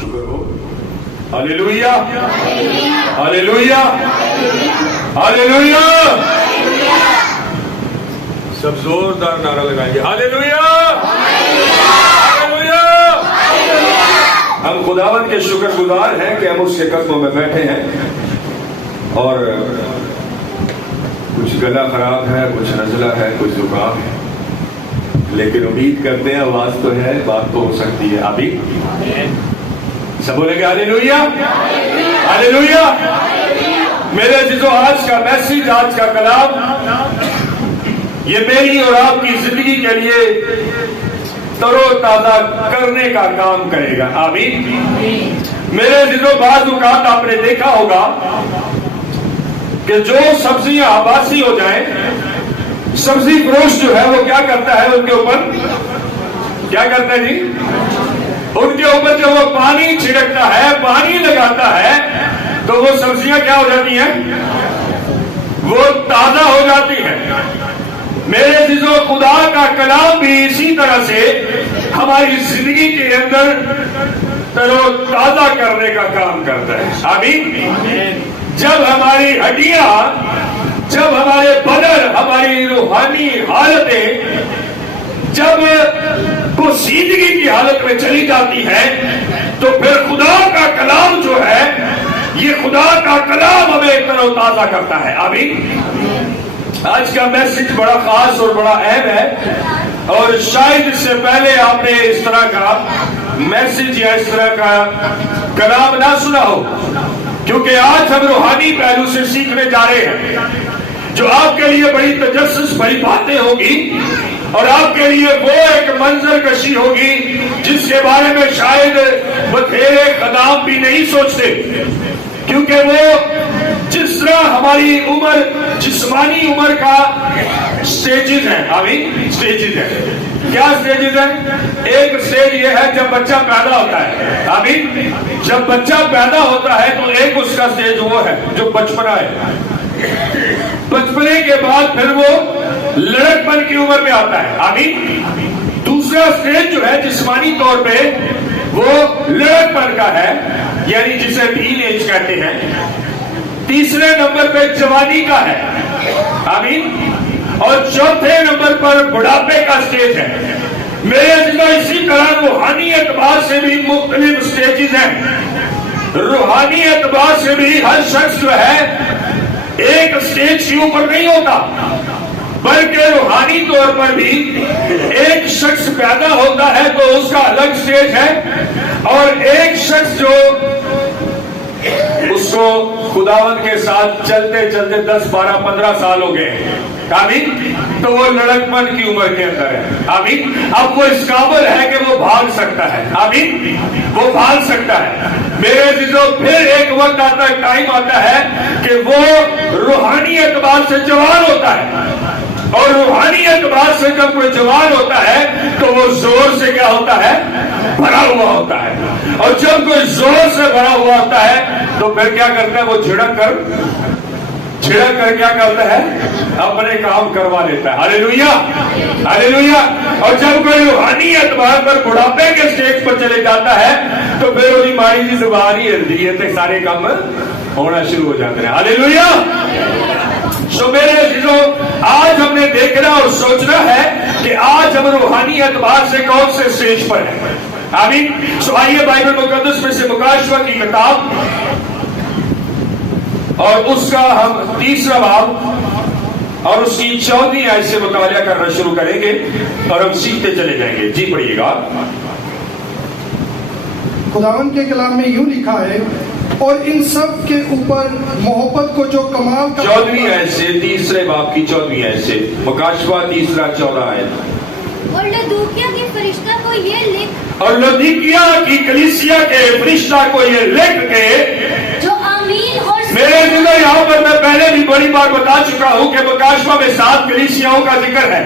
شکر ہو. ہاللیلویا ہاللیلویا ہاللیلویا. سب زوردار نعرہ لگائیں گے ہاللیلویا ہاللیلویا. ہم خداوند کے شکر گزار ہیں کہ ہم اس کے قدموں میں بیٹھے ہیں. اور کچھ گلا خراب ہے, کچھ نزلہ ہے, کچھ زکام ہے, لیکن امید کرتے ہیں آواز تو ہے, بات تو ہو سکتی ہے. ابھی سب بولیں گے ہاللیلویا ہاللیلویا. میرے عزیزو, آج کا میسج, آج کا کلام یہ میری اور آپ کی زندگی کے لیے تر و تازہ کرنے کا کام کرے گا. آمین. میرے عزیزو, بعض اوقات آپ نے دیکھا ہوگا کہ جو سبزیاں آباسی ہو جائیں, سبزی فروش جو ہے وہ کیا کرتا ہے, ان کے اوپر کیا کرتا ہے جی, ان کے اوپر جو وہ پانی چھڑکتا ہے, پانی لگاتا ہے, تو وہ سبزیاں کیا ہو جاتی ہیں, وہ تازہ ہو جاتی ہیں. میرے عزیزو, خدا کا کلام بھی اسی طرح سے ہماری زندگی کے اندر تر و تازہ کرنے کا کام کرتا ہے. آمین. جب ہماری ہڈیاں, جب ہمارے بدن, ہماری روحانی حالتیں جب پوشیدگی کی حالت میں چلی جاتی ہے, تو پھر خدا کا کلام جو ہے, یہ خدا کا کلام ہمیں تر و تازہ کرتا ہے. آمین. آج کا میسج بڑا خاص اور بڑا اہم ہے, اور شاید اس سے پہلے آپ نے اس طرح کا میسج یا اس طرح کا کلام نہ سنا ہو, کیونکہ آج ہم روحانی پہلو سے سیکھنے جا رہے ہیں, جو آپ کے لیے بڑی تجسس بڑی باتیں ہوگی, اور آپ کے لیے وہ ایک منظر کشی ہوگی جس کے بارے میں شاید بتھیرے خدام بھی نہیں سوچتے, کیونکہ وہ جس طرح ہماری عمر, جسمانی عمر کا سٹیجز ہیں. آمین. سٹیجز ہیں. کیا سٹیجز ہیں؟ ایک سٹیج یہ ہے جب بچہ پیدا ہوتا ہے. آمین. جب بچہ پیدا ہوتا ہے تو ایک اس کا سٹیج وہ ہے جو بچپنا ہے. بچپنے کے بعد پھر وہ لڑک پن کی عمر میں آتا ہے. آمین. دوسرا سٹیج جو ہے جسمانی طور پہ وہ لڑک پن کا ہے, یعنی جسے ٹین ایج کہتے ہیں. تیسرے نمبر پہ جوانی کا ہے. آمین. اور چوتھے نمبر پر بڑھاپے کا سٹیج ہے. میرے عزیزو, اسی طرح روحانی اعتبار سے بھی مختلف سٹیجز ہیں. روحانی اعتبار سے بھی ہر شخص جو ہے ایک سٹیج کے اوپر نہیں ہوتا, بلکہ روحانی طور پر بھی ایک شخص پیدا ہوتا ہے تو اس کا الگ سٹیج ہے, اور ایک شخص جو اس کو خداوند کے ساتھ چلتے چلتے 10 12 15 سال ہو گئے. آمین. تو وہ لڑکپن کی عمر کے اندر ہے. آمین. اب وہ اس قابل ہے کہ وہ بھاگ سکتا ہے. آمین. وہ بھاگ سکتا ہے. میرے عزیزو, پھر ایک وقت آتا ہے, ٹائم آتا ہے کہ وہ روحانی اعتبار سے جوان ہوتا ہے, اور روحانی اعتبار سے جب کوئی جوان ہوتا ہے تو وہ زور سے کیا ہوتا ہے, بھرا ہوا ہوتا ہے. اور جب کوئی زور سے بھرا ہوا ہوتا ہے تو پھر کیا کرتا ہے, وہ چھڑک کر کیا کرتا ہے, اپنے کام کروا لیتا ہے. ہاللیلویا ہاللیلویا. اور جب کوئی روحانی اعتبار پر بڑھاپے کے سٹیج پر چلے جاتا ہے تو پھر وہی ماری زبان ہی ہلتی ہے, سارے کام ہونا شروع ہو جاتے ہیں. ہاللیلویا. سو میرے عزیزو, آج ہم نے دیکھنا اور سوچنا ہے کہ آج ہم روحانی اعتبار سے کون سے سٹیج پر ہیں. آمین. سو آئیے بائبل مقدس میں سے مکاشفہ کی کتاب اور اس کا ہم 3 باب اور اس کی 14 آیت سے مطالعہ کرنا شروع کریں گے, اور ہم سیکھتے چلے جائیں گے. جی پڑھیے گا. خداوند کے کلام میں یوں لکھا ہے, اور ان سب کے اوپر محبت کو جو کمال کا 14 آیت سے, 3 باب کی 14 آیت سے, مکاشفہ 3-14 آیت. اور لودیکیا کی فرشتہ کو یہ لکھ, اور لودیکیا کی کلیسیا کے فرشتہ کو یہ لکھ کے, جو آمین اور میرے دل یہاں پر میں پہلے بھی بڑی بار بتا چکا ہوں کہ مکاشفہ میں 7 کلیسیاؤں کا ذکر ہے.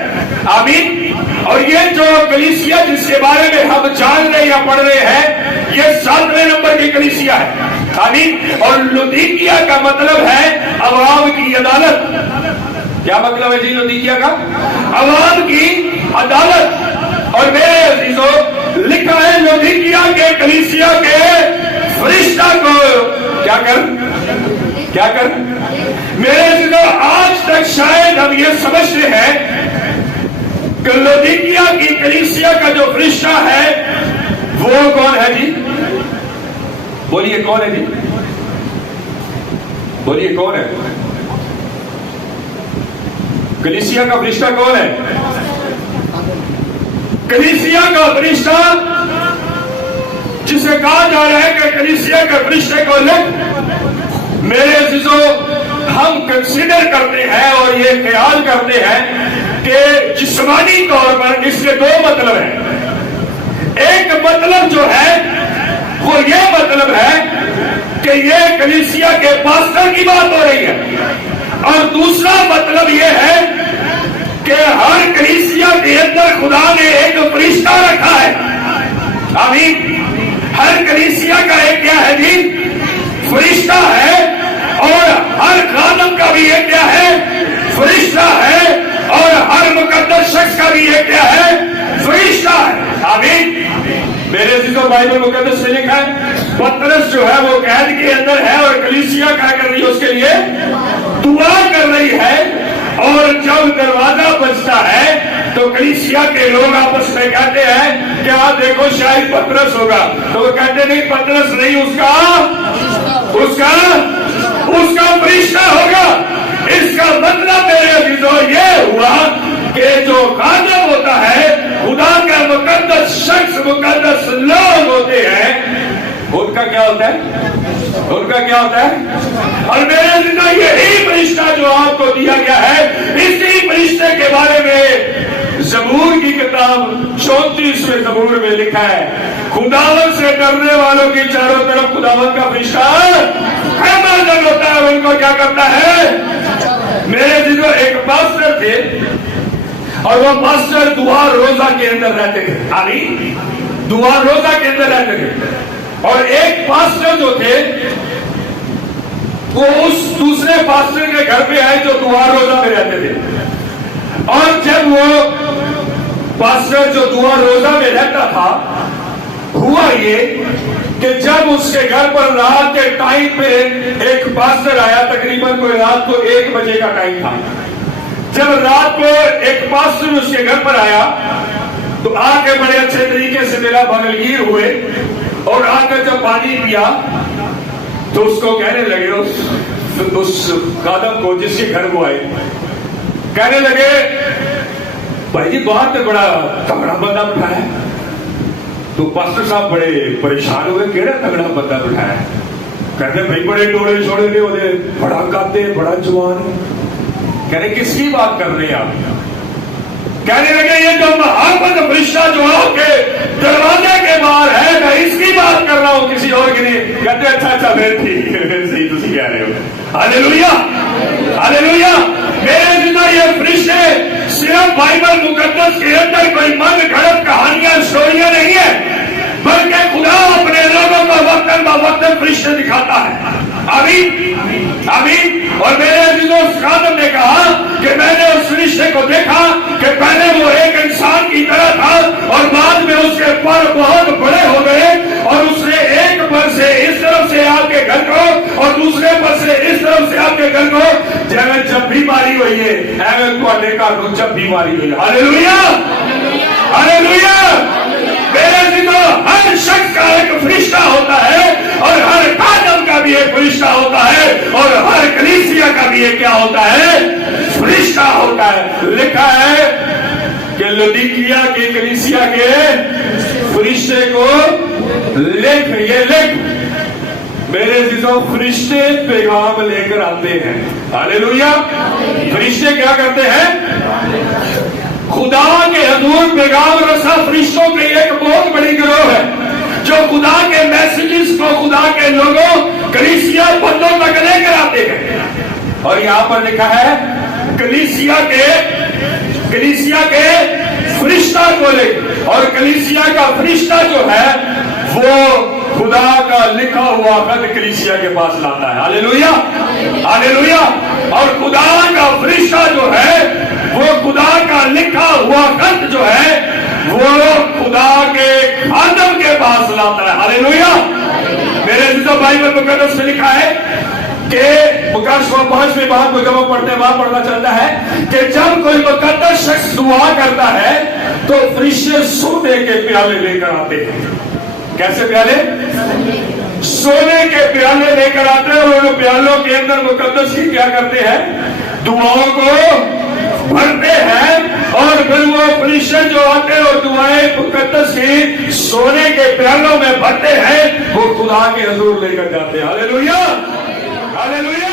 آمین. اور یہ جو کلیسیا جس کے بارے میں ہم جان رہے یا پڑھ رہے ہیں, یہ 7ویں نمبر کی کلیسیا ہے. آمین. اور لودیکیا کا مطلب ہے عوام کی عدالت. کیا مطلب ہے جی لودیکیا کا؟ عوام کی عدالت. اور میرے عزیزو, لکھا ہے لودیکیا کے کلیسیا کے فرشتہ کو کیا کر میرے دلوں آج تک شاید ہم یہ سمجھتے ہیں کہ لودیکیا کی کلیسیا کا جو فرشتہ ہے وہ کون ہے جی؟ بولیے کون ہے جی؟ بولیے کون ہے؟ کلیسیا کا فرشتہ کون ہے؟ کلیسیا کا فرشتہ جسے کہا جا رہا ہے کہ کلیسیا کے فرشتے کو لکھ، میرے عزیزو ہم کنسیڈر کرتے ہیں اور یہ خیال کرتے ہیں کہ جسمانی طور پر اس کے دو مطلب ہیں۔ ایک مطلب جو ہے وہ یہ مطلب ہے کہ یہ کلیسیا کے پاسٹر کی بات ہو رہی ہے، اور دوسرا مطلب یہ ہے کہ ہر کلیسیا کے اندر خدا نے ایک فرشتہ رکھا ہے۔ آمین۔ ہر کلیسیا کا ایک کیا ہے جی؟ فرشتہ ہے، اور ہر خادم کا بھی ایک کیا ہے؟ فرشتہ ہے، اور ہر مقدس شخص کا بھی ایک کیا ہے؟ فرشتہ ہے۔ آمین۔ میرے عزیزو بائبل مقدس سے لکھا ہے پترس جو ہے وہ قید کے اندر ہے اور کلیسیا کیا کر رہی ہے؟ اس کے لیے دعا کر رہی ہے، اور جب دروازہ بجتا ہے تو کلیسیا کے لوگ آپس میں کہتے ہیں کیا دیکھو شاید پترس ہوگا، تو وہ کہتے نہیں پترس نہیں، اس کا فرشتہ ہوگا۔ اس کا مطلب میرے عزیزو یہ ہوا کہ جو خادم ہوتا ہے، خدا کا مقدس شخص، مقدس لوگ ہوتے ہیں، ان کا کیا ہوتا ہے؟ ان کا کیا ہوتا ہے؟ اور میرے عزیزو یہی فرشتہ جو آپ کو دیا گیا ہے، اسی فرشتے کے بارے میں زبور کی کتاب 34ویں زبور میں لکھا ہے، خداوند سے ڈرنے والوں کی چاروں طرف خداوند کا فرشتہ نازل ہوتا ہے، ان کو کیا کرتا ہے؟ میرے عزیزو ایک پاسٹر تھے، اور وہ پاسٹر دعا روزہ کے اندر رہتے تھے۔ آمین۔ دعا روزہ کے اندر رہتے تھے، اور ایک پاسٹر جو تھے وہ اس دوسرے پاسٹر کے گھر پہ آئے جو دعا روزہ میں رہتے تھے، اور جب وہ پاسٹر جو دعا روزہ میں رہتا تھا، ہوا یہ کہ جب اس کے گھر پر رات کے ٹائم پہ ایک پاسٹر آیا، تقریباً کوئی رات کو 1 بجے کا ٹائم تھا، جب رات کو ایک پاسٹر اس کے گھر پر آیا تو آ کے بڑے اچھے طریقے سے میرا بغلگیر ہوئے، اور آ کر جب پانی پیا تو اس کو کہنے لگے اس خادم کو جس کے گھر وہ آئے، کہنے لگے بھائی جی باہر تو بڑا تگڑا بندہ بٹھایا ہے۔ تو پاسٹر صاحب بڑے پریشان ہوئے، کیڑا تگڑا بندہ بٹھایا ہے؟ کہتے بھائی بڑے ٹوڑے چھوڑے نہیں ہوتے، بڑا قد، بڑا جوان ہے۔ کہنے کس کی بات کر رہے ہیں آپ؟ کہنے لگے یہ جو محمد فرشتہ جو آپ کے دروازے کے باہر ہے، میں اس کی بات کر رہا ہوں، کسی اور کی نہیں۔ کہتے اچھا پھر ٹھیک ہے، پھر صحیح تسی کہہ رہے ہو۔ ہاللیلویا، ہاللیلویا۔ میرے زندہ یہ فرشتے صرف بائبل مقدس کے اندر کوئی من گھڑت کہانیاں، اسٹوریاں نہیں ہیں، بلکہ خدا اپنے لوگوں کو وقتاً بوقتاً فرشتے دکھاتا ہے۔ آمین، آمین۔ اور میرے عزیزوں اس خادم نے کہا کہ میں نے اس فرشتے کو دیکھا کہ پہلے وہ ایک انسان کی طرح تھا، اور بعد میں اس کے پر بہت بڑے ہو گئے، اور اس نے ایک پر سے اس طرف سے آپ کے گھر کو اور دوسرے پر سے اس طرف سے آپ کے گھر کو جب بیماری ہوئی ہے، جب بیماری ہوئی ہے۔ ہاللیلویا، ہاللیلویا۔ میرے عزیزوں ہر شخص کا ایک فرشتہ ہوتا ہے، اور ہر خادم کا بھی ایک فرشتہ ہوتا ہے، اور ہر کلیسیا کا بھی ایک کیا ہوتا ہے؟ فرشتہ ہوتا ہے۔ لکھا ہے کہ لودیکیا کی کلیسیا کے فرشتے کو لکھ، یہ لکھ میرے عزیزوں فرشتے پیغام لے کر آتے ہیں۔ ہاللیلویا۔ فرشتے کیا کرتے ہیں؟ خدا کے حضور پیغام رساں فرشتوں کی ایک بہت بڑی گروہ ہے جو خدا کے میسیجز کو خدا کے لوگوں کلیسیا بندوں تک لے کر آتے ہیں۔ اور یہاں پر لکھا ہے کلیسیا کے فرشتہ کو لے، اور کلیسیا کا فرشتہ جو ہے وہ خدا کا لکھا ہوا خط کلیسیا کے پاس لاتا ہے۔ ہاللیلویا، ہاللیلویا۔ اور خدا کا فرشتہ جو ہے وہ خدا کا لکھا ہوا خط جو ہے وہ خدا کے خادم کے پاس لاتا ہے۔ ہاللیلویا۔ میرے عزیزو بائبل مقدس میں لکھا ہے کہ مکاشفہ 5 بات میں جب ہم پڑھتے ہیں وہاں پڑھنا چلتا ہے کہ جب کوئی مقدس شخص دعا کرتا ہے تو فرشتے سونے کے پیالے لے کر آتے ہیں. کیسے پیالے؟ سونے کے پیالے لے کر آتے ہیں اور ان پیالوں کے اندر مقدس ہی کیا کرتے ہیں؟ دعاؤں کو بھرتے ہیں. اور پھر وہ فرشتے جو آتے ہیں اور دعائیں مقدس ہی سونے کے پیالوں میں بھرتے ہیں وہ خدا کے حضور لے کر جاتے ہیں. ہاللیلویا ہاللیلویا.